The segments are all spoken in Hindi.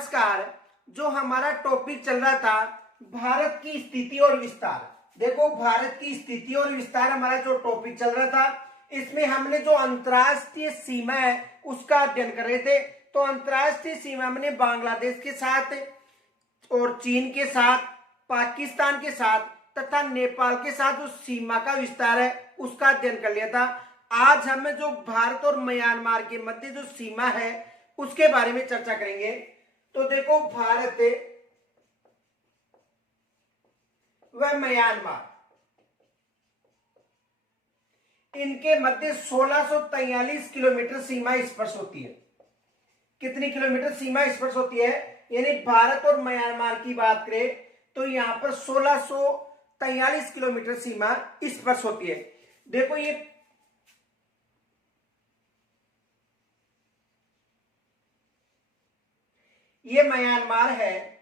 नमस्कार। जो हमारा टॉपिक चल रहा था भारत की स्थिति और विस्तार, देखो भारत की स्थिति और विस्तार हमारा जो टॉपिक चल रहा था, इसमें हमने जो अंतरराष्ट्रीय सीमा है उसका अध्ययन कर रहे थे। तो अंतरराष्ट्रीय सीमा हमने बांग्लादेश के साथ और चीन के साथ, पाकिस्तान के साथ तथा नेपाल के साथ उस सीमा का विस्तार है उसका अध्ययन कर लिया था। आज हमें जो भारत और म्यांमार के मध्य जो सीमा है उसके बारे में चर्चा करेंगे। तो देखो भारत व म्यांमार, इनके मध्य 1643 किलोमीटर सीमा स्पर्श होती है। कितनी किलोमीटर सीमा स्पर्श होती है? यानी भारत और म्यांमार की बात करें तो यहां पर 1643 किलोमीटर सीमा स्पर्श होती है। देखो ये म्यांमार है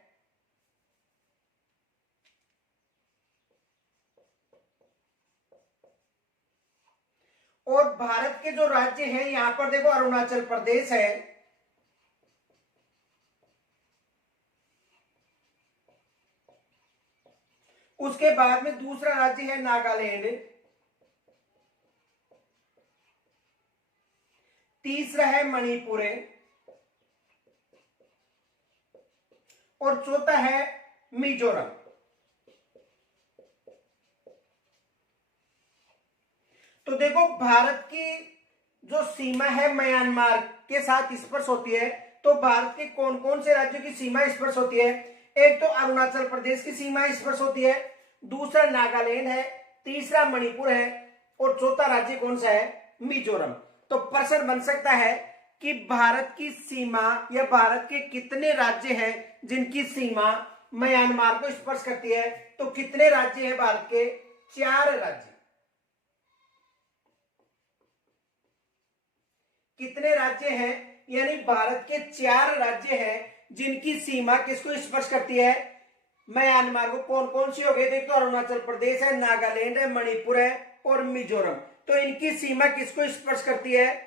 और भारत के जो राज्य हैं यहां पर देखो अरुणाचल प्रदेश है, उसके बाद में दूसरा राज्य है नागालैंड, तीसरा है मणिपुर और चौथा है मिजोरम। तो देखो भारत की जो सीमा है म्यांमार के साथ स्पर्श होती है, तो भारत के कौन कौन से राज्यों की सीमा स्पर्श होती है? एक तो अरुणाचल प्रदेश की सीमा स्पर्श होती है, दूसरा नागालैंड है, तीसरा मणिपुर है और चौथा राज्य कौन सा है? मिजोरम। तो प्रश्न बन सकता है कि भारत की सीमा या भारत के कितने राज्य हैं जिनकी सीमा म्यांमार को स्पर्श करती है? तो कितने राज्य हैं भारत के? 4 राज्य। कितने राज्य हैं? यानी भारत के 4 राज्य हैं जिनकी सीमा किसको स्पर्श करती है? म्यांमार को। कौन कौन सी हो गई? देखो अरुणाचल प्रदेश है, नागालैंड है, मणिपुर है और मिजोरम। तो इनकी सीमा किसको स्पर्श करती है?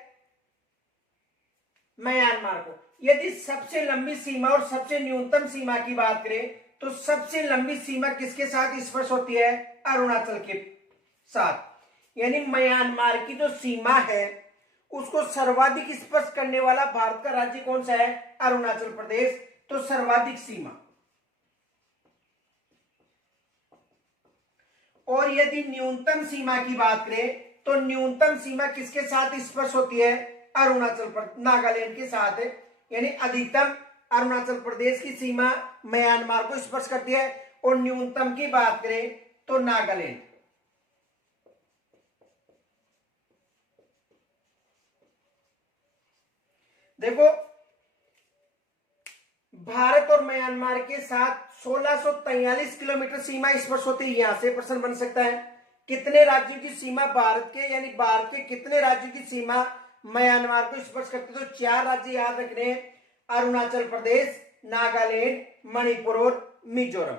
म्यांमार को। यदि सबसे लंबी सीमा और सबसे न्यूनतम सीमा की बात करें तो सबसे लंबी सीमा किसके साथ स्पर्श होती है? अरुणाचल के साथ। यानी म्यांमार की जो सीमा है उसको सर्वाधिक स्पर्श करने वाला भारत का राज्य कौन सा है? अरुणाचल प्रदेश। तो सर्वाधिक सीमा। और यदि न्यूनतम सीमा की बात करें तो न्यूनतम सीमा किसके साथ स्पर्श होती है? नागालैंड के साथ है। यानी अधिकतम अरुणाचल प्रदेश की सीमा म्यांमार को स्पर्श करती है और न्यूनतम की बात करें तो नागालैंड। देखो भारत और म्यांमार के साथ 1643 किलोमीटर सीमा स्पर्श होती है। यहां से प्रश्न बन सकता है कितने राज्यों की सीमा भारत के, यानी भारत के कितने राज्यों की सीमा म्यांमार को स्पर्श करते? तो 4 राज्य याद रखने, अरुणाचल प्रदेश, नागालैंड, मणिपुर और मिजोरम।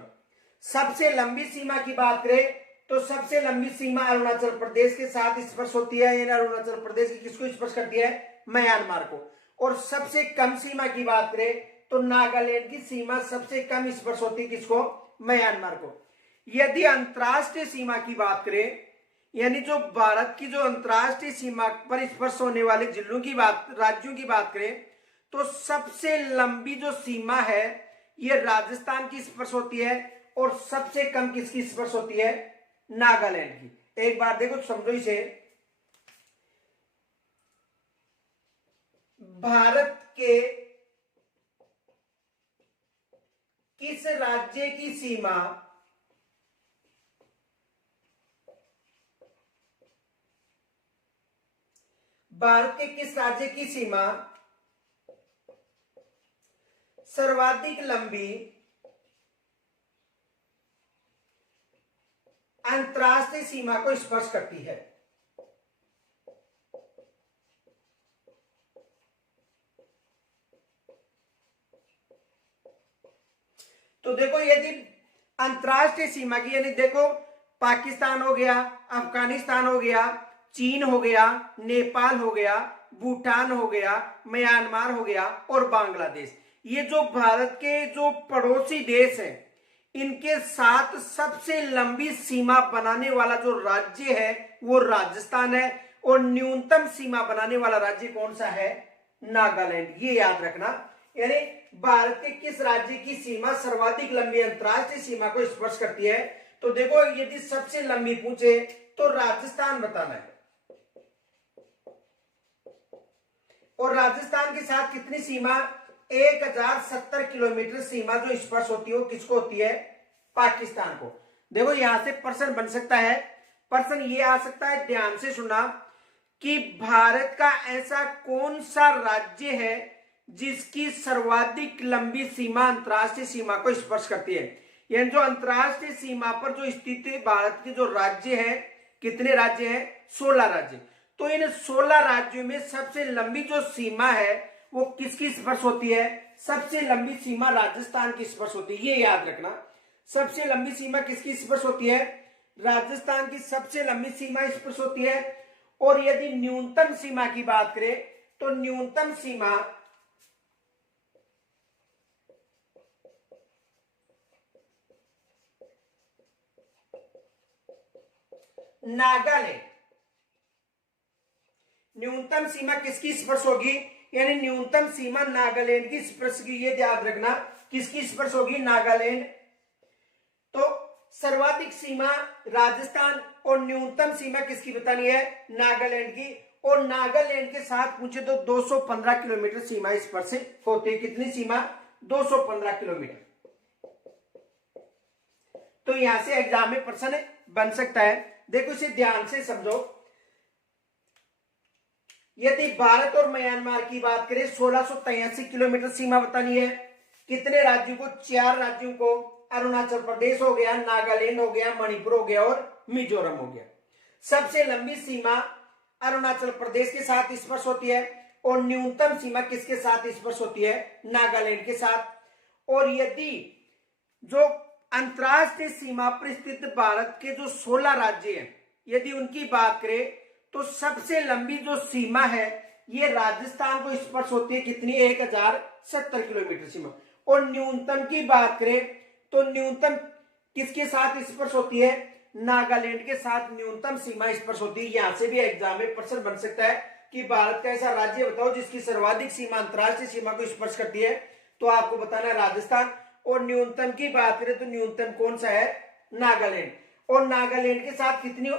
सबसे लंबी सीमा की बात करें तो सबसे लंबी सीमा अरुणाचल प्रदेश के साथ स्पर्श होती है। यानी अरुणाचल प्रदेश की किसको स्पर्श करती है? म्यांमार को। और सबसे कम सीमा की बात करें तो नागालैंड की सीमा सबसे कम स्पर्श होती है किसको? म्यांमार को। यदि अंतरराष्ट्रीय सीमा की बात करें, यानी जो भारत की जो अंतरराष्ट्रीय सीमा पर स्पर्श होने वाले जिलों की बात, राज्यों की बात करें तो सबसे लंबी जो सीमा है ये राजस्थान की स्पर्श होती है और सबसे कम किसकी स्पर्श होती है? नागालैंड की। एक बार देखो समझो इसे, भारत के किस राज्य की सीमा भारत के किस राज्य की सीमा सर्वाधिक लंबी अंतरराष्ट्रीय सीमा को स्पर्श करती है? तो देखो यदि अंतरराष्ट्रीय सीमा की, यानी देखो पाकिस्तान हो गया, अफगानिस्तान हो गया, चीन हो गया, नेपाल हो गया, भूटान हो गया, म्यांमार हो गया और बांग्लादेश, ये जो भारत के जो पड़ोसी देश हैं इनके साथ सबसे लंबी सीमा बनाने वाला जो राज्य है वो राजस्थान है, और न्यूनतम सीमा बनाने वाला राज्य कौन सा है? नागालैंड। ये याद रखना, यानी भारत के किस राज्य की सीमा सर्वाधिक लंबी अंतरराष्ट्रीय सीमा को स्पर्श करती है? तो देखो, यदि सबसे लंबी पूछे तो राजस्थान बताना है। और राजस्थान के साथ कितनी सीमा? 1070 किलोमीटर सीमा जो स्पर्श होती है वो किसको होती है? पाकिस्तान को। देखो, यहां से प्रश्न बन सकता है, प्रश्न ये आ सकता है, ध्यान से सुना, कि भारत का ऐसा कौन सा राज्य है जिसकी सर्वाधिक लंबी सीमा अंतरराष्ट्रीय सीमा को स्पर्श करती है? यानी जो अंतरराष्ट्रीय सीमा पर जो स्थित भारत के जो राज्य है, कितने राज्य हैं? 16 राज्य। तो इन 16 राज्यों में सबसे लंबी जो सीमा है वो किसकी स्पर्श होती है? सबसे लंबी सीमा राजस्थान की स्पर्श होती है। ये याद रखना, सबसे लंबी सीमा किसकी स्पर्श होती है? राजस्थान की सबसे लंबी सीमा स्पर्श होती है। और यदि न्यूनतम सीमा की बात करें तो न्यूनतम सीमा नागालैंड, न्यूनतम सीमा किसकी स्पर्श होगी? यानी न्यूनतम सीमा नागालैंड की स्पर्श की। ये याद रखना, किसकी स्पर्श होगी? नागालैंड। तो सर्वाधिक सीमा राजस्थान और न्यूनतम सीमा किसकी बतानी है? नागालैंड की। और नागालैंड के साथ पूछे तो 215 किलोमीटर सीमा स्पर्श होती है। कितनी सीमा? 215 किलोमीटर। तो यहां से एग्जाम में प्रश्न बन सकता है। देखो, इसे ध्यान से समझो। यदि भारत और म्यांमार की बात करें, 1683 किलोमीटर सीमा बतानी है। कितने राज्यों को? 4 राज्यों को। अरुणाचल प्रदेश हो गया, नागालैंड हो गया, मणिपुर हो गया और मिजोरम हो गया। सबसे लंबी सीमा अरुणाचल प्रदेश के साथ स्पर्श होती है, और न्यूनतम सीमा किसके साथ स्पर्श होती है? नागालैंड के साथ। और यदि जो अंतरराष्ट्रीय सीमा पर स्थित भारत के जो 16 राज्य हैं, यदि उनकी बात करें तो सबसे लंबी जो सीमा है ये राजस्थान को स्पर्श होती है। कितनी? 1070 किलोमीटर सीमा। और न्यूनतम की बात करें तो न्यूनतम किसके साथ स्पर्श होती है? नागालैंड के साथ न्यूनतम सीमा स्पर्श होती है। यहां से भी एग्जाम में प्रश्न बन सकता है कि भारत का ऐसा राज्य बताओ जिसकी सर्वाधिक सीमा अंतरराष्ट्रीय सीमा को स्पर्श करती है। तो आपको बताना है राजस्थान। और न्यूनतम की बात करें तो न्यूनतम कौन सा है? नागालैंड। और नागालैंड के साथ कितनी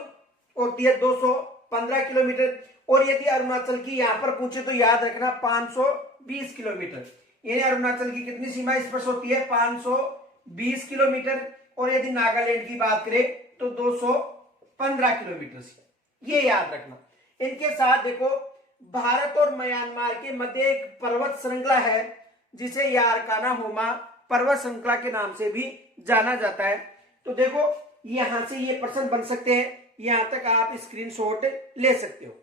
होती है? 215 किलोमीटर। और यदि अरुणाचल की यहां पर पूछे तो याद रखना 520 किलोमीटर। यानी अरुणाचल की कितनी सीमा स्पर्श होती है? 520 किलोमीटर। और यदि नागालैंड की बात करें तो 215 किलोमीटर। ये याद रखना। इनके साथ देखो, भारत और म्यांमार के मध्य एक पर्वत श्रृंखला है जिसे यारकाना होमा पर्वत श्रृंखला के नाम से भी जाना जाता है। तो देखो, यहां से ये प्रश्न बन सकते हैं। यहां तक आप स्क्रीनशॉट ले सकते हो।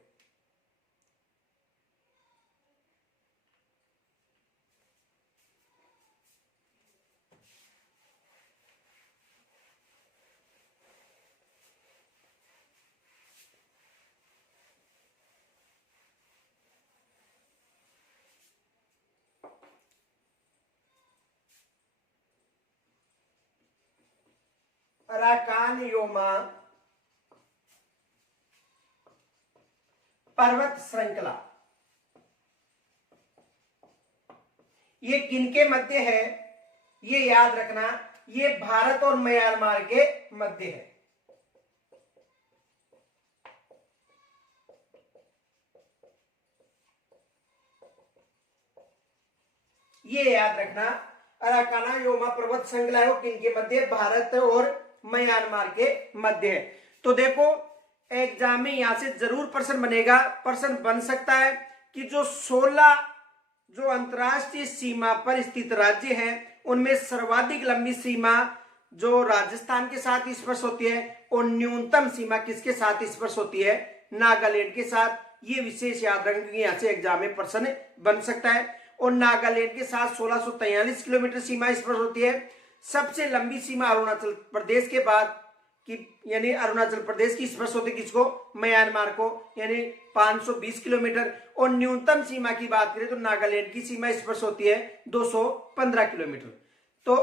अराकान योमा पर्वत श्रृंखला ये किनके मध्य है? ये याद रखना, ये भारत और म्यांमार के मध्य है। ये याद रखना, अराकाना योमा पर्वत श्रृंखला है वो किनके मध्य? भारत और म्यांमार के मध्य है। तो देखो, एग्जाम में यहां से जरूर प्रश्न बनेगा। प्रश्न बन सकता है कि जो 16 जो अंतरराष्ट्रीय सीमा पर स्थित राज्य हैं उनमें सर्वाधिक लंबी सीमा जो राजस्थान के साथ स्पर्श होती है, और न्यूनतम सीमा किसके साथ स्पर्श होती है? नागालैंड के साथ। ये विशेष याद रखेंगे, यहां से एग्जाम में प्रश्न बन सकता है। और नागालैंड के साथ 1643 किलोमीटर सीमा स्पर्श होती है। सबसे लंबी सीमा अरुणाचल प्रदेश के बाद कि यानी अरुणाचल प्रदेश की स्पर्श होती किसको, म्यांमार को, यानी 520 किलोमीटर। और न्यूनतम सीमा की बात करें तो नागालैंड की सीमा स्पर्श होती है 215 किलोमीटर। तो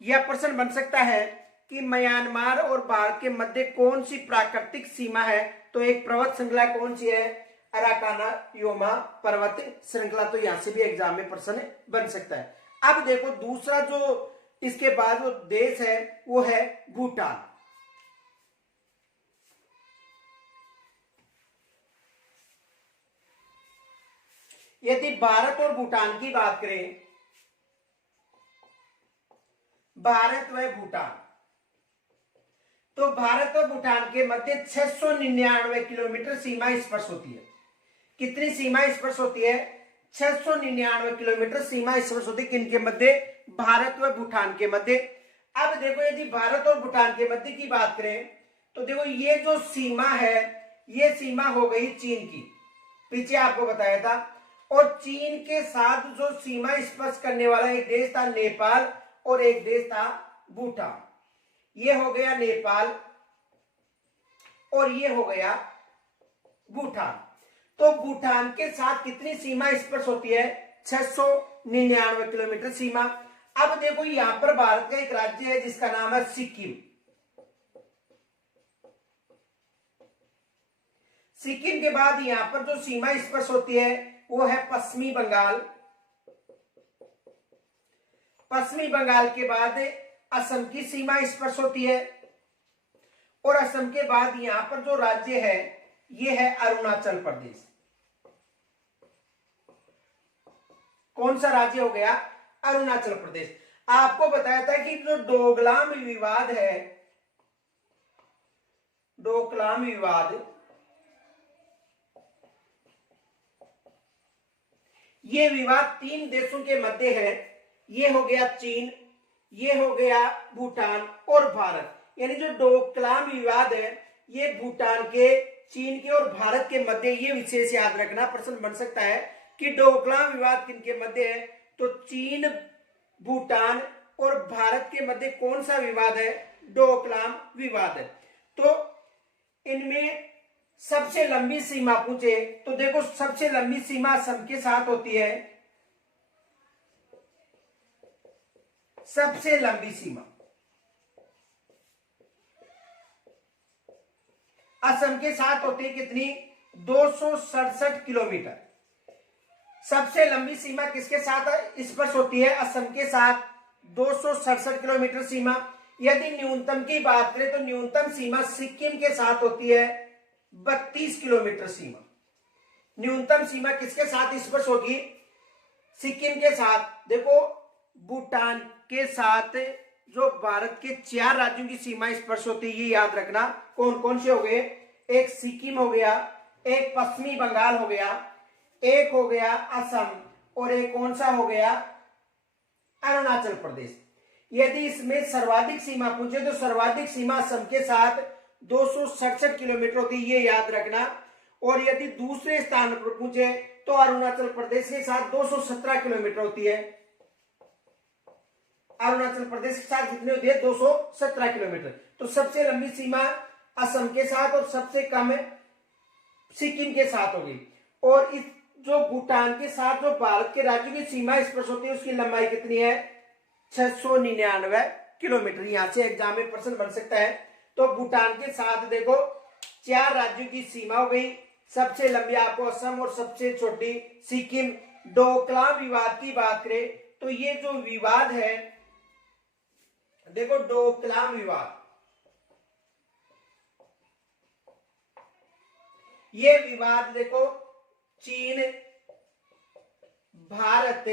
यह प्रश्न बन सकता है कि म्यांमार और भारत के मध्य कौन सी प्राकृतिक सीमा है, तो एक पर्वत श्रृंखला कौन सी है, अराकाना-योमा पर्वत श्रृंखला। तो यहां से भी एग्जाम में प्रश्न बन सकता है। अब देखो दूसरा जो इसके बाद जो देश है वो है भूटान। यदि भारत और भूटान की बात करें, भारत व भूटान, तो भारत और भूटान के मध्य 699 किलोमीटर सीमा स्पर्श होती है। कितनी सीमा स्पर्श होती है, 699 किलोमीटर सीमा स्पर्श होती है। किनके मध्य, भारत व भूटान के मध्य। अब देखो यदि भारत और भूटान के मध्य की बात करें तो देखो ये जो सीमा है ये सीमा हो गई चीन की, पीछे आपको बताया था। और चीन के साथ जो सीमा स्पर्श करने वाला एक देश था नेपाल और एक देश था भूटान। ये हो गया नेपाल और ये हो गया भूटान। तो भूटान के साथ कितनी सीमा स्पर्श होती है, 699 किलोमीटर सीमा। अब देखो यहां पर भारत का एक राज्य है जिसका नाम है सिक्किम। सिक्किम के बाद यहां पर जो सीमा स्पर्श होती है वो है पश्चिमी बंगाल। पश्चिमी बंगाल के बाद असम की सीमा स्पर्श होती है और असम के बाद यहां पर जो राज्य है ये है अरुणाचल प्रदेश। कौन सा राज्य हो गया, अरुणाचल प्रदेश। आपको बताया था कि जो डोकलाम विवाद है, डोकलाम विवाद, ये विवाद 3 देशों के मध्य है। ये हो गया चीन, ये हो गया भूटान और भारत। यानी जो डोकलाम विवाद है ये भूटान के, चीन के और भारत के मध्य। ये विशेष याद रखना, प्रश्न बन सकता है कि डोकलाम विवाद किनके मध्य है, तो चीन, भूटान और भारत के मध्य कौन सा विवाद है, डोकलाम विवाद है। तो इनमें सबसे लंबी सीमा पूछे तो देखो सबसे लंबी सीमा असम के साथ होती है। सबसे लंबी सीमा असम के साथ होती है कितनी, 267 किलोमीटर। सबसे लंबी सीमा किसके साथ स्पर्श होती है, असम के साथ 267 किलोमीटर सीमा। यदि न्यूनतम की बात करें तो न्यूनतम सीमा सिक्किम के साथ होती है 32 किलोमीटर सीमा। न्यूनतम सीमा किसके साथ स्पर्श होगी, सिक्किम के साथ। देखो भूटान के साथ जो भारत के 4 राज्यों की सीमा स्पर्श होती है ये याद रखना। कौन कौन से हो गए, एक सिक्किम हो गया, एक पश्चिमी बंगाल हो गया, एक हो गया असम और एक कौन सा हो गया, अरुणाचल प्रदेश। यदि इसमें सर्वाधिक सीमा पूछे तो सर्वाधिक सीमा असम के साथ 267 किलोमीटर होती है, ये याद रखना। और यदि दूसरे स्थान पर पूछे तो अरुणाचल प्रदेश के साथ 217 किलोमीटर होती है। अरुणाचल प्रदेश के साथ कितनी होती है, 217 किलोमीटर। तो सबसे लंबी सीमा असम के साथ और सबसे कम सिक्किम के साथ होगी। और इस जो भूटान के साथ जो भारत के राज्यों की सीमा स्पर्श होती है उसकी लंबाई कितनी है, 699 किलोमीटर। यहां से एग्जाम में प्रश्न बन सकता है। तो भूटान के साथ देखो 4 राज्यों की सीमा हो गई, सबसे लंबी आपको असम और सबसे छोटी सिक्किम। डोकलाम विवाद की बात करें तो ये जो विवाद है, देखो डोकलाम विवाद, ये विवाद देखो चीन, भारत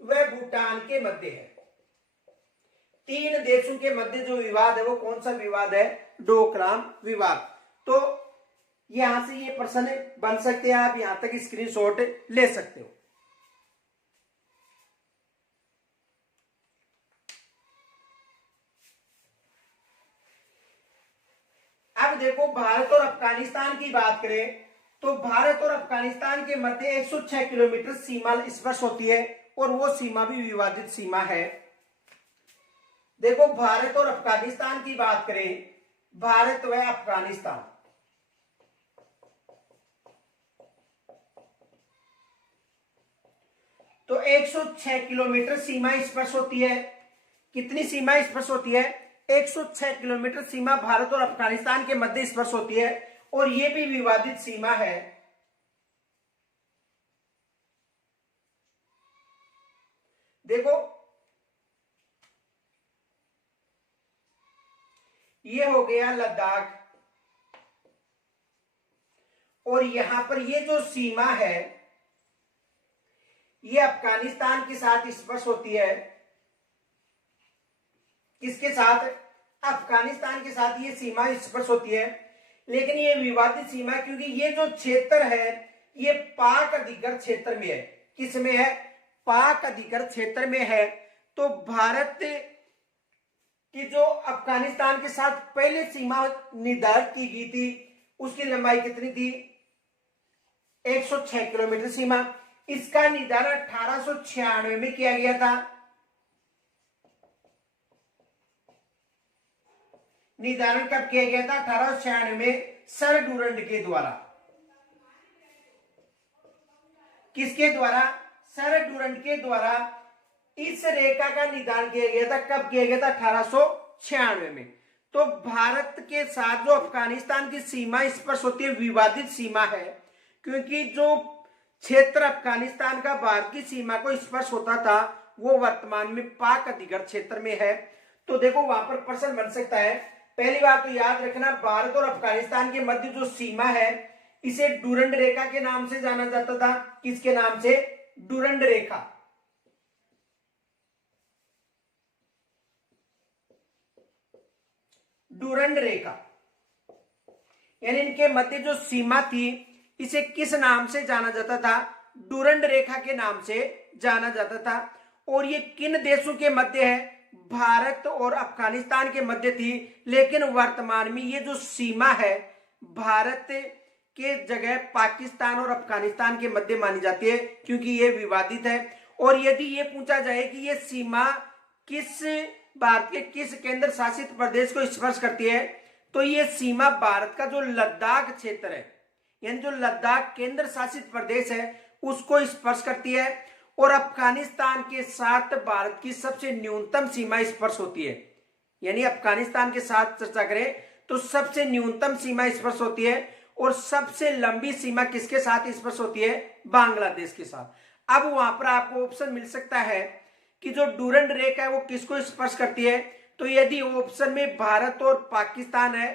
व भूटान के मध्य है। 3 देशों के मध्य जो विवाद है वो कौन सा विवाद है, डोकलाम विवाद। तो यहां से ये प्रश्न बन सकते हैं, आप यहां तक स्क्रीनशॉट ले सकते हो। अब देखो भारत और अफगानिस्तान की बात करें तो भारत और अफगानिस्तान के मध्य 106 किलोमीटर सीमा स्पर्श होती है और वो सीमा भी विवादित सीमा है। देखो भारत और अफगानिस्तान की बात करें, भारत व अफगानिस्तान, तो 106 किलोमीटर सीमा स्पर्श होती है। कितनी सीमा स्पर्श होती है? 106 किलोमीटर सीमा भारत और अफगानिस्तान के मध्य स्पर्श होती है, और यह भी विवादित सीमा है। देखो ये हो गया लद्दाख, और यहां पर ये जो सीमा है ये अफगानिस्तान के साथ स्पर्श होती है। किसके साथ? अफगानिस्तान के साथ ये सीमा स्पर्श होती है, लेकिन ये विवादित सीमा है क्योंकि ये जो क्षेत्र है ये पाक अधिकृत क्षेत्र में है। किस में है? पाक अधिकृत क्षेत्र में है। तो भारत की जो अफगानिस्तान के साथ पहले सीमा निर्धारित की गई थी उसकी लंबाई कितनी थी? 106 किलोमीटर सीमा। इसका निर्धारण 1896 में किया गया था। निर्धारण कब किया गया था? 1896 में सर डूरंड के द्वारा। किसके द्वारा? सर डूरंड के द्वारा इस रेखा का निर्धारण किया गया था। कब किया गया था? 1896 में। तो भारत के साथ जो अफगानिस्तान की सीमा स्पर्श होती है विवादित सीमा है, क्योंकि जो क्षेत्र अफगानिस्तान का भारत की सीमा को स्पर्श होता था वो वर्तमान में पाक अधिकृत क्षेत्र में है। तो देखो वहां पर प्रश्न बन सकता है। पहली बात तो याद रखना, भारत और अफगानिस्तान के मध्य जो सीमा है इसे डूरंड रेखा के नाम से जाना जाता था। किसके नाम से? डूरंड रेखा। डूरंड रेखा यानी इनके मध्य जो सीमा थी इसे किस नाम से जाना जाता था? डूरंड रेखा के नाम से जाना जाता था। और ये किन देशों के मध्य है? भारत और अफगानिस्तान के मध्य थी। लेकिन वर्तमान में ये जो सीमा है भारत के जगह पाकिस्तान और अफगानिस्तान के मध्य मानी जाती है, क्योंकि ये विवादित है। और यदि ये पूछा जाए कि ये सीमा किस भारत के किस केंद्र शासित प्रदेश को स्पर्श करती है, तो ये सीमा भारत का जो लद्दाख क्षेत्र है यानी जो लद्दाख केंद्र शासित प्रदेश है उसको स्पर्श करती है। और अफगानिस्तान के साथ भारत की सबसे न्यूनतम सीमा स्पर्श होती है। यानी अफगानिस्तान के साथ चर्चा करें तो सबसे न्यूनतम सीमा स्पर्श होती है, और सबसे लंबी सीमा किसके साथ स्पर्श होती है? बांग्लादेश के साथ। अब वहां पर आपको ऑप्शन मिल सकता है कि जो डूरंड रेखा है वो किसको स्पर्श करती है। तो यदि ऑप्शन में भारत और पाकिस्तान है,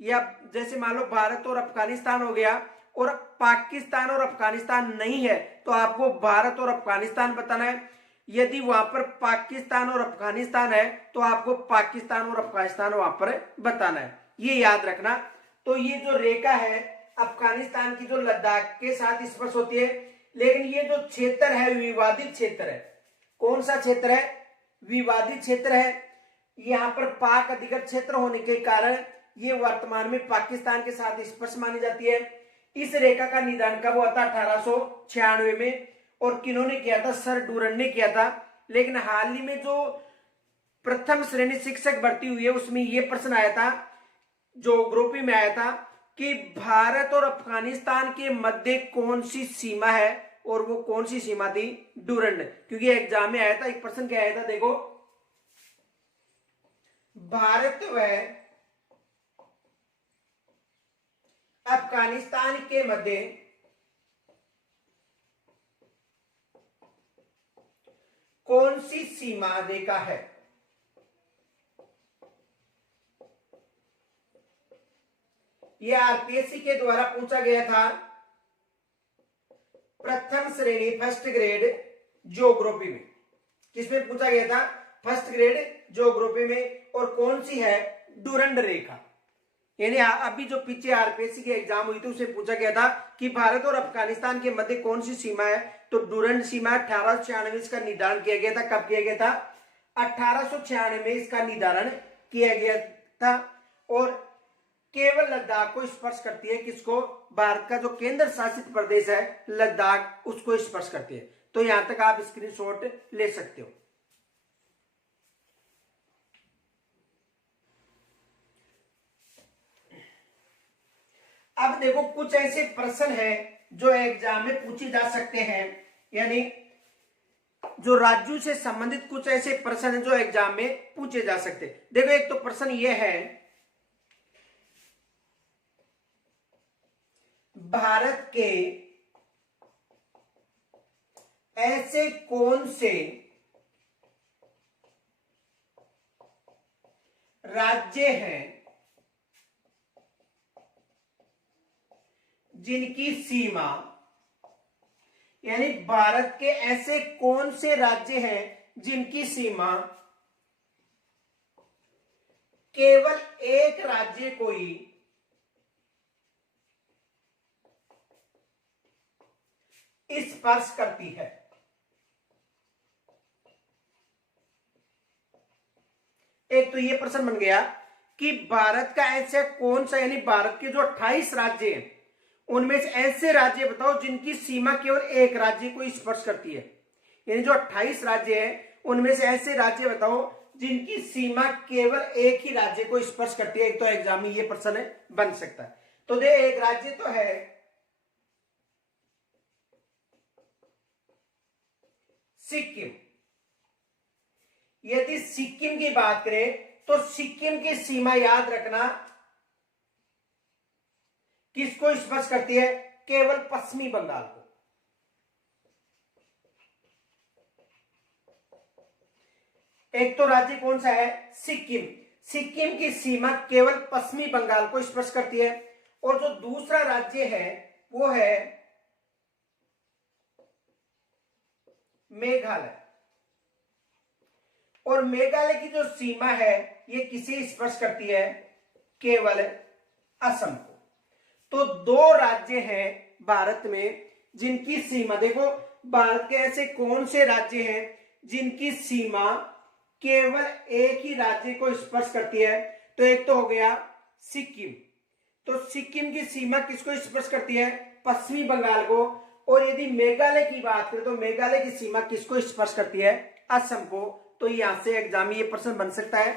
या जैसे मान लो भारत और अफगानिस्तान हो गया और पाकिस्तान और अफगानिस्तान नहीं है, तो आपको भारत और अफगानिस्तान बताना है। यदि वहां पर पाकिस्तान और अफगानिस्तान है तो आपको पाकिस्तान और अफगानिस्तान वहां पर बताना है। ये याद रखना। तो ये जो रेखा है अफगानिस्तान की जो लद्दाख के साथ स्पर्श होती है, लेकिन ये जो क्षेत्र है विवादित क्षेत्र है। कौन सा क्षेत्र है? विवादित क्षेत्र है। यहाँ पर पाक अधिकृत क्षेत्र होने के कारण ये वर्तमान में पाकिस्तान के साथ स्पर्श मानी जाती है। इस रेखा का निर्धारण कब हुआ था? 1896 में। और किन्होंने किया था? सर डूरंड ने किया था। लेकिन हाल ही में जो प्रथम श्रेणी शिक्षक भर्ती हुई है उसमें यह प्रश्न आया था, ज्योग्राफी में आया था, कि भारत और अफगानिस्तान के मध्य कौन सी सीमा है, और वो कौन सी सीमा थी? डूरंड। क्योंकि एग्जाम में आया था। एक प्रश्न क्या आया था? देखो, भारत व अफगानिस्तान के मध्य कौन सी सीमा रेखा है? यह आरपीएससी के द्वारा पूछा गया था। प्रथम श्रेणी फर्स्ट ग्रेड ज्योग्राफी में। किसमें पूछा गया था? फर्स्ट ग्रेड ज्योग्राफी में। और कौन सी है? डूरंड रेखा। यानी अभी जो पीछे आरपीएससी की एग्जाम हुई थी उसे पूछा गया था कि भारत और अफगानिस्तान के मध्य कौन सी सीमा है, तो डूरंड सीमा 1896 का निर्धारण किया गया था। कब किया गया था? 1896 में इसका निर्धारण किया गया था। और केवल लद्दाख को स्पर्श करती है। किसको? भारत का जो केंद्र शासित प्रदेश है लद्दाख, उसको स्पर्श करती है। तो यहां तक आप स्क्रीनशॉट ले सकते हो। अब देखो कुछ ऐसे प्रश्न हैं जो एग्जाम में पूछे जा सकते हैं, यानी जो राज्यों से संबंधित कुछ ऐसे प्रश्न हैं जो एग्जाम में पूछे जा सकते हैं। देखो एक तो प्रश्न ये है, भारत के ऐसे कौन से राज्य हैं जिनकी सीमा, यानी भारत के ऐसे कौन से राज्य हैं जिनकी सीमा केवल एक राज्य को ही स्पर्श करती है। एक तो ये प्रश्न बन गया कि भारत का ऐसा कौन सा, यानी भारत के जो 28 राज्य हैं उनमें से ऐसे राज्य बताओ जिनकी सीमा केवल एक राज्य को स्पर्श करती है। यानी जो 28 राज्य हैं उनमें से ऐसे राज्य बताओ जिनकी सीमा केवल एक ही राज्य को स्पर्श करती है। एक तो एग्जाम में ये प्रश्न बन सकता है। तो दे एक राज्य तो है सिक्किम। यदि सिक्किम की बात करें तो सिक्किम की सीमा याद रखना किसको स्पर्श करती है, केवल पश्चिमी बंगाल को। एक तो राज्य कौन सा है, सिक्किम। सिक्किम की सीमा केवल पश्चिमी बंगाल को स्पर्श करती है। और जो दूसरा राज्य है वो है मेघालय। और मेघालय की जो सीमा है ये किसे स्पर्श करती है, केवल असम को। तो दो राज्य हैं भारत में जिनकी सीमा, देखो भारत के ऐसे कौन से राज्य हैं जिनकी सीमा केवल एक ही राज्य को स्पर्श करती है। तो एक तो हो गया सिक्किम। तो सिक्किम की सीमा किसको स्पर्श करती है, पश्चिमी बंगाल को। और यदि मेघालय की बात करें तो मेघालय की सीमा किसको स्पर्श करती है, असम को। तो यहां से एग्जाम में ये प्रश्न बन सकता है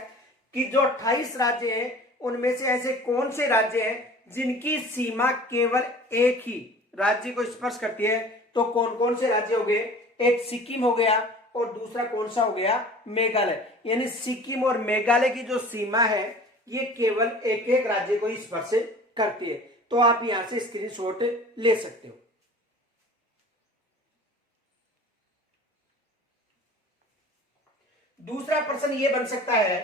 कि जो 28 राज्य हैं उनमें से ऐसे कौन से राज्य हैं जिनकी सीमा केवल एक ही राज्य को स्पर्श करती है। तो कौन कौन से राज्य हो गए, एक सिक्किम हो गया और दूसरा कौन सा हो गया, मेघालय। यानी सिक्किम और मेघालय की जो सीमा है ये केवल एक एक राज्य को स्पर्श करती है। तो आप यहां से स्क्रीनशॉट ले सकते हो। दूसरा प्रश्न ये बन सकता है,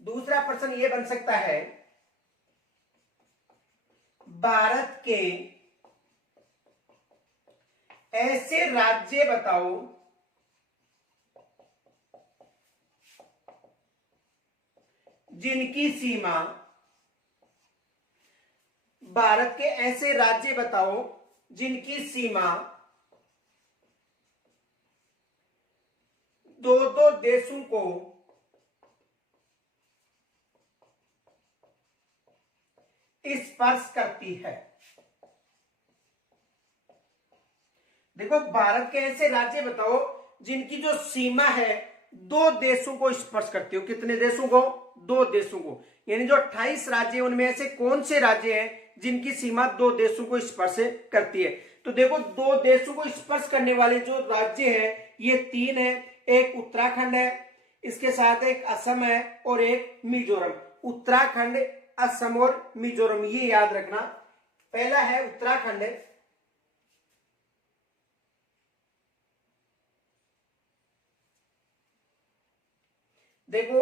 दूसरा प्रश्न ये बन सकता है, भारत के ऐसे राज्य बताओ जिनकी सीमा, भारत के ऐसे राज्य बताओ जिनकी सीमा दो दो देशों को स्पर्श करती है। देखो भारत के ऐसे राज्य बताओ जिनकी जो सीमा है दो देशों को स्पर्श करती हो। कितने देशों को, दो देशों को। यानी जो 28 राज्य उनमें ऐसे कौन से राज्य हैं जिनकी सीमा दो देशों को स्पर्श करती है। तो देखो दो देशों को स्पर्श करने वाले जो राज्य हैं ये तीन है। एक उत्तराखंड है, इसके साथ एक असम है और एक मिजोरम। उत्तराखंड, असम और मिजोरम, ये याद रखना। पहला है उत्तराखंड, देखो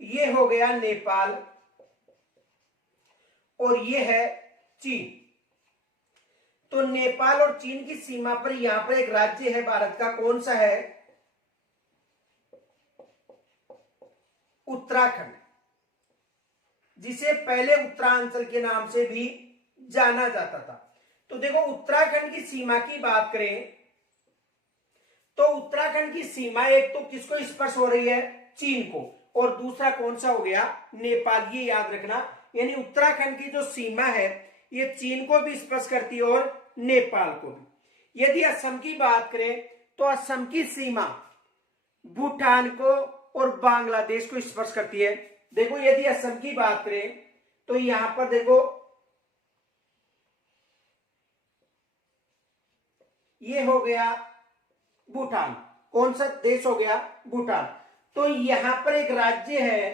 ये हो गया नेपाल और ये है चीन। तो नेपाल और चीन की सीमा पर यहां पर एक राज्य है भारत का, कौन सा है, उत्तराखंड, जिसे पहले उत्तरांचल के नाम से भी जाना जाता था। तो देखो उत्तराखंड की सीमा की बात करें तो उत्तराखंड की सीमा एक तो किसको स्पर्श हो रही है, चीन को, और दूसरा कौन सा हो गया, नेपाल। ये याद रखना। यानी उत्तराखंड की जो सीमा है ये चीन को भी स्पर्श करती है और नेपाल को भी। यदि असम की बात करें तो असम की सीमा भूटान को और बांग्लादेश को स्पर्श करती है। देखो यदि असम की बात करें तो यहां पर देखो ये हो गया भूटान। कौन सा देश हो गया? भूटान। तो यहां पर एक राज्य है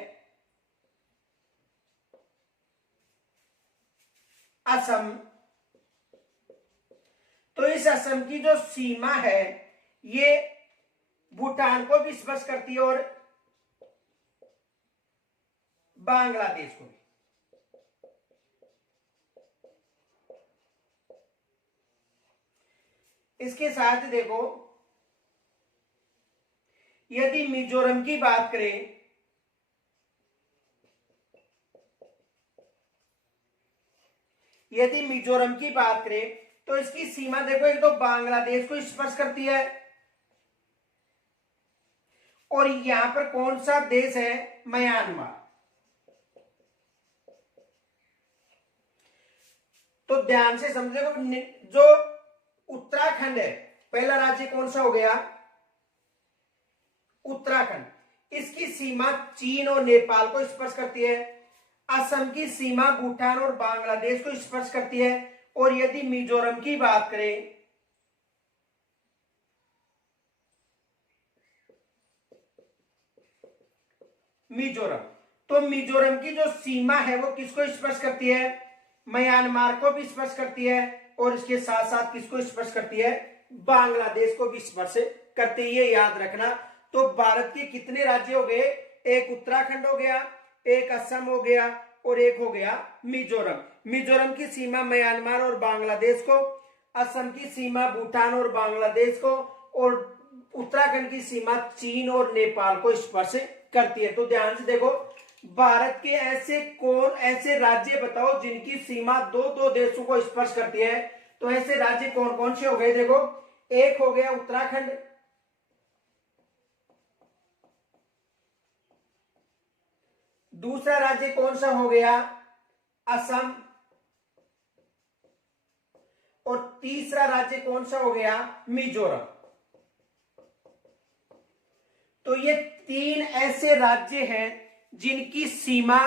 असम। तो इस असम की जो सीमा है ये भूटान को भी स्पर्श करती है और बांग्लादेश को भी। इसके साथ देखो यदि मिजोरम की बात करें तो इसकी सीमा देखो एक तो बांग्लादेश को स्पर्श करती है और यहां पर कौन सा देश है? म्यांमार। तो ध्यान से समझो जो उत्तराखंड है, पहला राज्य कौन सा हो गया? उत्तराखंड। इसकी सीमा चीन और नेपाल को स्पर्श करती है। असम की सीमा भूटान और बांग्लादेश को स्पर्श करती है। और यदि मिजोरम की बात करें तो मिजोरम की जो सीमा है वो किसको स्पर्श करती है? म्यांमार को भी स्पर्श करती है और इसके साथ साथ किसको स्पर्श करती है? बांग्लादेश को भी स्पर्श करती है। ये याद रखना। तो भारत के कितने राज्य हो गए? एक उत्तराखंड हो गया, एक असम हो गया और एक हो गया मिजोरम। मिजोरम की सीमा म्यांमार और बांग्लादेश को, असम की सीमा भूटान और बांग्लादेश को और उत्तराखंड की सीमा चीन और नेपाल को स्पर्श करती है। तो ध्यान से देखो भारत के ऐसे राज्य बताओ जिनकी सीमा दो दो देशों को स्पर्श करती है। तो ऐसे राज्य कौन कौन से हो गए? देखो एक हो गया उत्तराखंड, दूसरा राज्य कौन सा हो गया? असम, और तीसरा राज्य कौन सा हो गया? मिजोरम। तो ये तीन ऐसे राज्य हैं जिनकी सीमा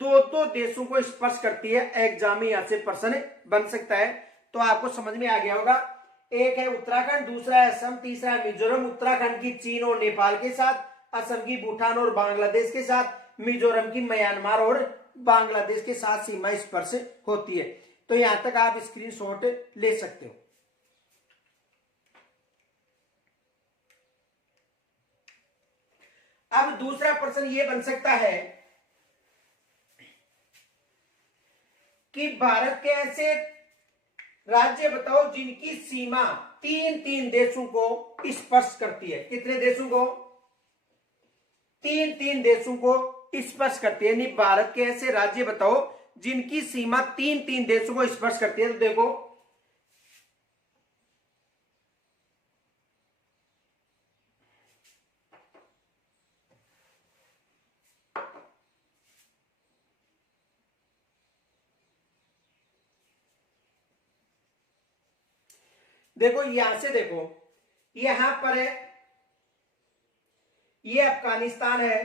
दो दो देशों को स्पर्श करती है। एग्जाम में यहां से प्रश्न बन सकता है। तो आपको समझ में आ गया होगा। एक है उत्तराखंड, दूसरा है असम, तीसरा है मिजोरम। उत्तराखंड की चीन और नेपाल के साथ, असम की भूटान और बांग्लादेश के साथ, मिजोरम की म्यांमार और बांग्लादेश के साथ सीमा स्पर्श होती है। तो यहां तक आप स्क्रीनशॉट ले सकते हो। अब दूसरा प्रश्न ये बन सकता है कि भारत के ऐसे राज्य बताओ जिनकी सीमा तीन तीन देशों को स्पर्श करती है। कितने देशों को? तीन तीन देशों को स्पर्श करती है। यानी भारत के ऐसे राज्य बताओ जिनकी सीमा तीन तीन देशों को स्पर्श करती है। तो देखो यहां से देखो यहां पर है, ये अफगानिस्तान है,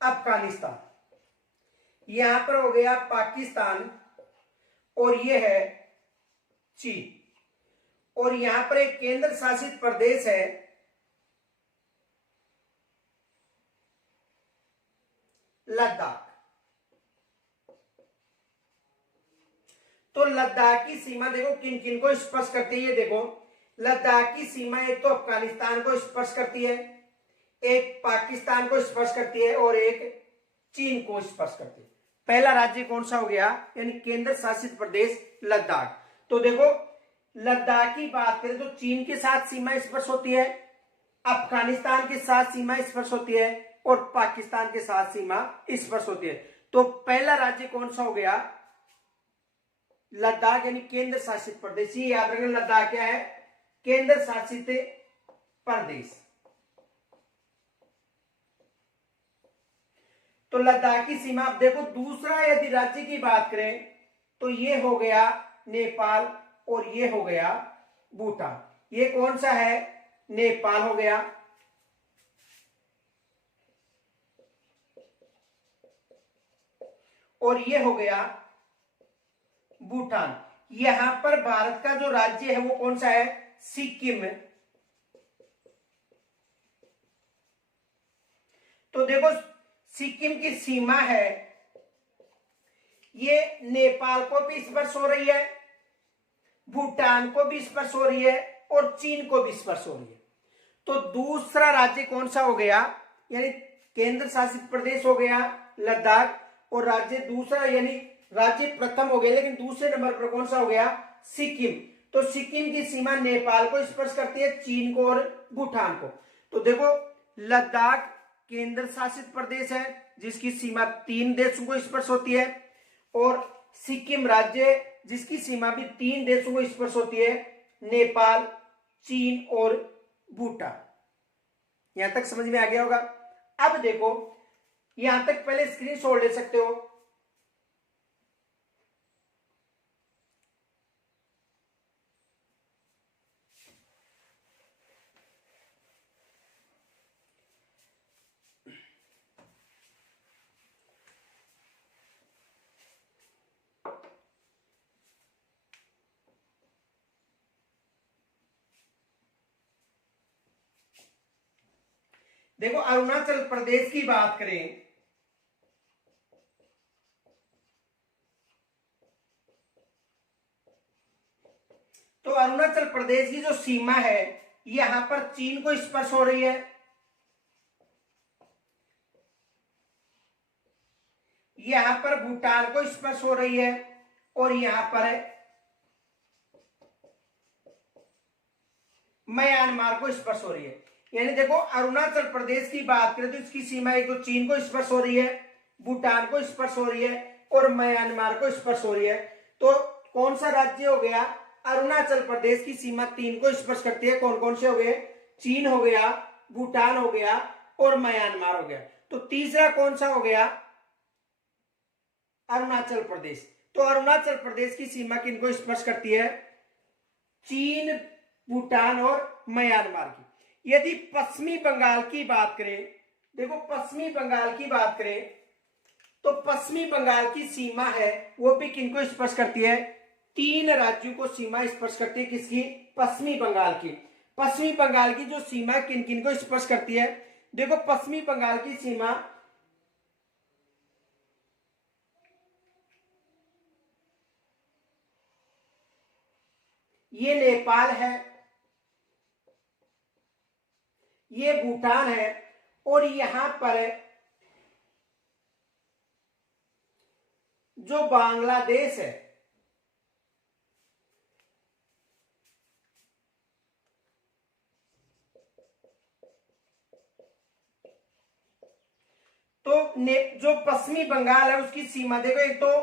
अफगानिस्तान, यहां पर हो गया पाकिस्तान और ये है चीन। और यहां पर एक केंद्र शासित प्रदेश है लद्दाख। तो लद्दाख की सीमा देखो किन किन को स्पर्श करती है। देखो लद्दाख की सीमा एक तो अफगानिस्तान को स्पर्श करती है, एक पाकिस्तान को स्पर्श करती है और एक चीन को स्पर्श करती है। पहला राज्य कौन सा हो गया? यानी केंद्र शासित प्रदेश लद्दाख। तो देखो लद्दाख की बात करें तो चीन के साथ सीमा स्पर्श होती है, अफगानिस्तान के साथ सीमा स्पर्श होती है और पाकिस्तान के साथ सीमा स्पर्श होती है। तो पहला राज्य कौन सा हो गया? लद्दाख यानी केंद्र शासित प्रदेश। ये याद रखना लद्दाख क्या है? केंद्र शासित प्रदेश। तो लद्दाख की सीमा, अब देखो दूसरा यदि राज्य की बात करें तो ये हो गया नेपाल और ये हो गया भूटान। ये कौन सा है? नेपाल हो गया, और ये हो गया भूटान। यहां पर भारत का जो राज्य है वो कौन सा है? सिक्किम है। तो देखो सिक्किम की सीमा है, ये नेपाल को भी स्पर्श हो रही है, भूटान को भी स्पर्श हो रही है और चीन को भी स्पर्श हो रही है। तो दूसरा राज्य कौन सा हो गया? यानी केंद्र शासित प्रदेश हो गया लद्दाख, और राज्य दूसरा यानी राज्य प्रथम हो गया लेकिन दूसरे नंबर पर कौन सा हो गया? सिक्किम। तो सिक्किम की सीमा नेपाल को स्पर्श करती है, चीन को और भूटान को। तो देखो लद्दाख केंद्र शासित प्रदेश है जिसकी सीमा 3 देशों को स्पर्श होती है, और सिक्किम राज्य जिसकी सीमा भी 3 देशों को स्पर्श होती है, नेपाल, चीन और भूटान। यहां तक समझ में आ गया होगा। अब देखो यहां तक पहले स्क्रीनशॉट ले सकते हो। देखो अरुणाचल प्रदेश की बात करें तो अरुणाचल प्रदेश की जो सीमा है यहां पर चीन को स्पर्श हो रही है, यहां पर भूटान को स्पर्श हो रही है, और यहां पर म्यांमार को स्पर्श हो रही है। यानी देखो अरुणाचल प्रदेश की बात करें तो इसकी सीमा एक तो चीन को स्पर्श हो रही है, भूटान को स्पर्श हो रही है और म्यांमार को स्पर्श हो रही है। तो कौन सा राज्य हो गया? अरुणाचल प्रदेश की सीमा 3 को स्पर्श करती है। कौन कौन से हो गए? चीन हो गया, भूटान हो गया और म्यांमार हो गया। तो तीसरा कौन सा हो गया? अरुणाचल प्रदेश। तो अरुणाचल प्रदेश की सीमा किनको स्पर्श करती है? चीन, भूटान और म्यांमार की। यदि पश्चिमी बंगाल की बात करें, देखो पश्चिमी बंगाल की बात करें तो पश्चिमी बंगाल की सीमा है वो भी किनको स्पर्श करती है? 3 राज्यों को सीमा स्पर्श करती है। किसकी? पश्चिमी बंगाल की। पश्चिमी बंगाल की जो सीमा किन किन को स्पर्श करती है? देखो पश्चिमी बंगाल की सीमा ये नेपाल है, ये भूटान है, और यहां पर जो बांग्लादेश है, तो जो पश्चिमी बंगाल है उसकी सीमा देखो, एक तो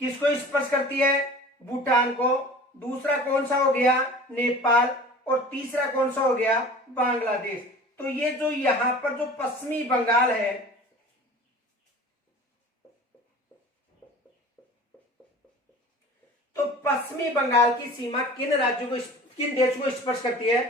किसको स्पर्श करती है? भूटान को, दूसरा कौन सा हो गया? नेपाल, और तीसरा कौन सा हो गया? बांग्लादेश। तो ये जो यहां पर जो पश्चिमी बंगाल है, तो पश्चिमी बंगाल की सीमा किन राज्यों को, किन देशों को स्पर्श करती है?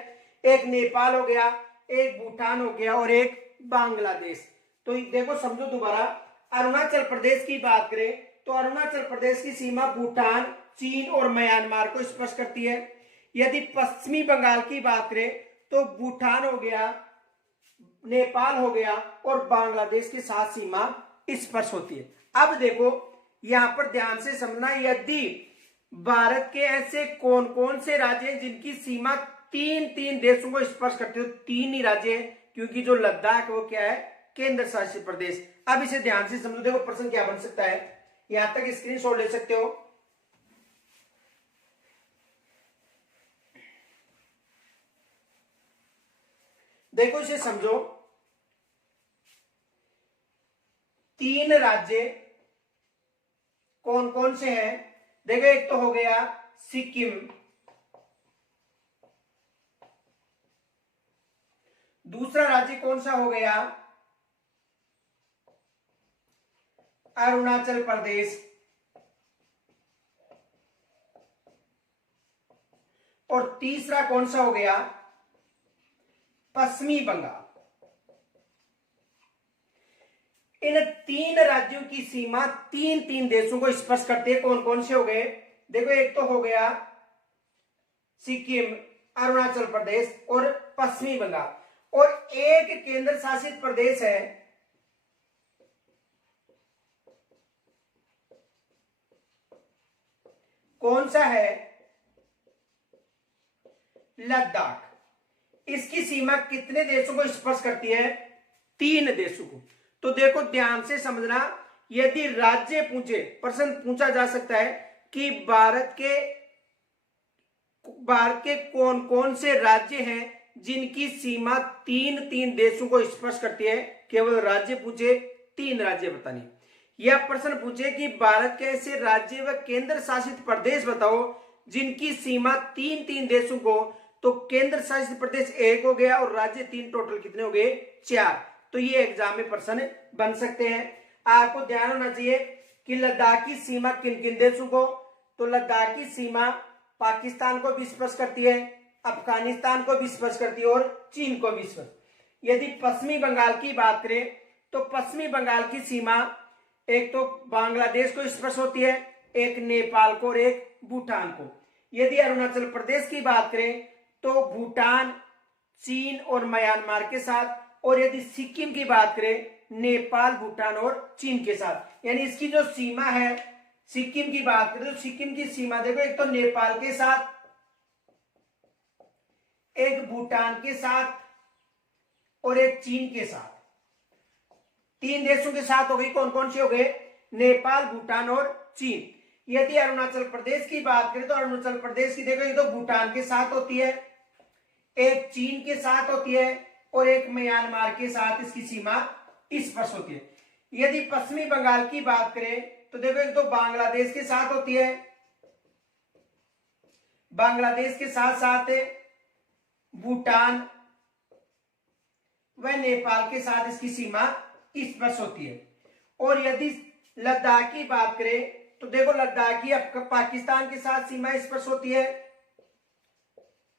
एक नेपाल हो गया, एक भूटान हो गया और एक बांग्लादेश। तो देखो समझो दोबारा, अरुणाचल प्रदेश की बात करें तो अरुणाचल प्रदेश की सीमा भूटान, चीन और म्यांमार को स्पर्श करती है। यदि पश्चिमी बंगाल की बात करें तो भूटान हो गया, नेपाल हो गया और बांग्लादेश के साथ सीमा स्पर्श होती है। अब देखो यहां पर ध्यान से समझना, यदि भारत के ऐसे कौन कौन से राज्य हैं जिनकी सीमा 3 देशों को स्पर्श करती है? 3 ही राज्य हैं, क्योंकि जो लद्दाख वो क्या है? केंद्र शासित प्रदेश। अब इसे ध्यान से समझो, देखो प्रश्न क्या बन सकता है, यहां तक स्क्रीनशॉट ले सकते हो। देखो इसे समझो, 3 राज्य कौन कौन से हैं? देखो एक तो हो गया सिक्किम, दूसरा राज्य कौन सा हो गया? अरुणाचल प्रदेश। और तीसरा कौन सा हो गया? पश्चिमी बंगाल। इन तीन राज्यों की सीमा तीन तीन देशों को स्पर्श करती है। कौन कौन से हो गए? देखो, एक तो हो गया सिक्किम, अरुणाचल प्रदेश और पश्चिमी बंगाल, और एक केंद्र शासित प्रदेश है कौन सा है? लद्दाख। इसकी सीमा कितने देशों को स्पर्श करती है? तीन देशों को। तो देखो, ध्यान से समझना, यदि राज्य पूछे, प्रश्न पूछा जा सकता है कि भारत के कौन कौन से राज्य हैं जिनकी सीमा तीन तीन देशों को स्पर्श करती है, केवल राज्य पूछे, तीन राज्य बताने। यह प्रश्न पूछे कि भारत के ऐसे राज्य व केंद्र शासित प्रदेश बताओ जिनकी सीमा तीन तीन देशों को, तो केंद्र शासित प्रदेश एक हो गया और राज्य तीन, टोटल कितने हो गए? चार। तो ये एग्जाम में प्रश्न बन सकते हैं। आपको ध्यान होना चाहिए कि लद्दाख की सीमा किन किन देशों को, तो लद्दाख की सीमा पाकिस्तान को भी स्पर्श करती है, अफगानिस्तान को भी स्पर्श करती है और चीन को भी स्पर्श। यदि पश्चिमी बंगाल की बात करें तो पश्चिमी बंगाल की सीमा एक तो बांग्लादेश को स्पर्श होती है, एक नेपाल को और एक भूटान को। यदि अरुणाचल प्रदेश की बात करें तो भूटान, चीन और म्यांमार के साथ, और यदि सिक्किम की बात करें नेपाल, भूटान और चीन के साथ। यानी इसकी जो सीमा है, सिक्किम की बात करें तो सिक्किम की सीमा देखो, एक तो नेपाल के साथ, एक भूटान के साथ और एक चीन के साथ। तीन देशों के साथ हो गई। कौन कौन से हो गए? नेपाल, भूटान और चीन। यदि अरुणाचल प्रदेश की बात करें तो अरुणाचल प्रदेश की देखो, एक तो भूटान के साथ होती है, एक चीन के साथ होती है और एक म्यांमार के साथ इसकी सीमा स्पर्श होती है। यदि पश्चिमी बंगाल की बात करें तो देखो, एक तो बांग्लादेश के साथ होती है, बांग्लादेश के साथ साथ भूटान व नेपाल के साथ इसकी सीमा स्पर्श होती है। और यदि लद्दाख की बात करें तो देखो, लद्दाख की पाकिस्तान के साथ सीमा स्पर्श होती है,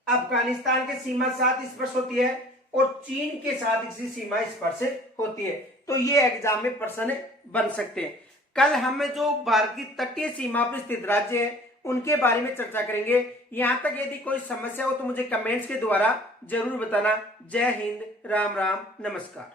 अफगानिस्तान के सीमा साथ स्पर्श होती है और चीन के साथ इसकी सीमा स्पर्श होती है। तो ये एग्जाम में प्रश्न बन सकते हैं। कल हम जो भारत की तटीय सीमा पर स्थित राज्य है उनके बारे में चर्चा करेंगे। यहां तक यदि कोई समस्या हो तो मुझे कमेंट्स के द्वारा जरूर बताना। जय हिंद, राम राम, नमस्कार।